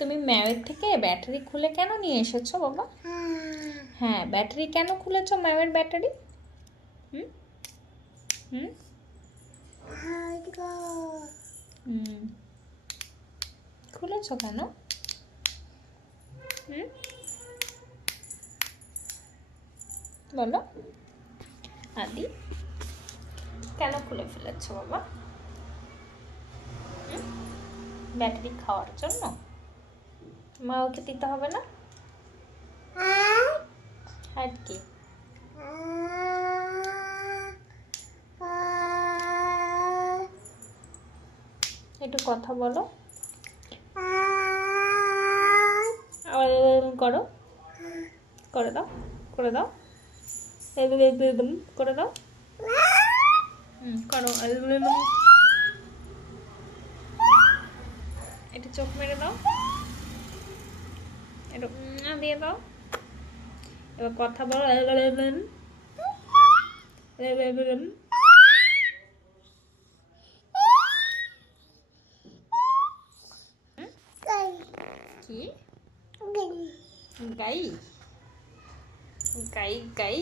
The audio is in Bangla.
তুমি ম্যাওয়ের থেকে ব্যাটারি খুলে কেন নিয়ে এসেছো বাবা? হ্যাঁ, ব্যাটারি কেন খুলেছো? ম্যাওয়ের ব্যাটারি? হুম হুম হুম খুলেছো কেন? হুম বলো আদি, কেন খুলে ফেলেছো বাবা? ব্যাটারি খাওয়ার জন্য? মা ওকে দিতে হবে না? আর কি? একটু কথা বলো, করো, করে দাও, করে দাও, করে দাও, করো, একটু চোখ মেরে দাও, একটু দিয়ে দাও, এবার কথা বলো, কি গাই গাই গাই